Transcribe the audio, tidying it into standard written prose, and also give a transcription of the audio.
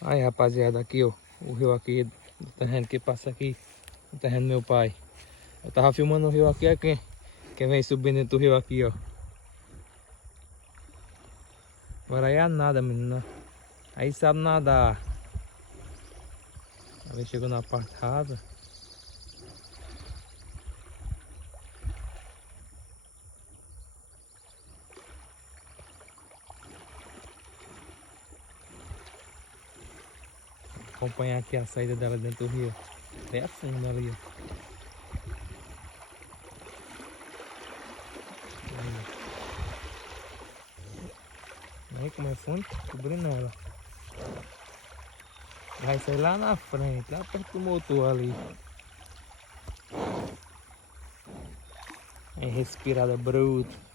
Aí, rapaziada, aqui, ó, o rio aqui, do terreno que passa aqui, o terreno do meu pai. Eu tava filmando o rio aqui, aqui. Quem vem subindo dentro do rio aqui, ó. Agora aí é nada, menina. Aí sabe nadar. Aí chegou na parte rasa. Acompanhar aqui a saída dela dentro do rio. Até a fundo ali, ó. Aí como é fundo, cobrindo ela. Vai sair lá na frente, lá perto do motor ali. É respirada bruta.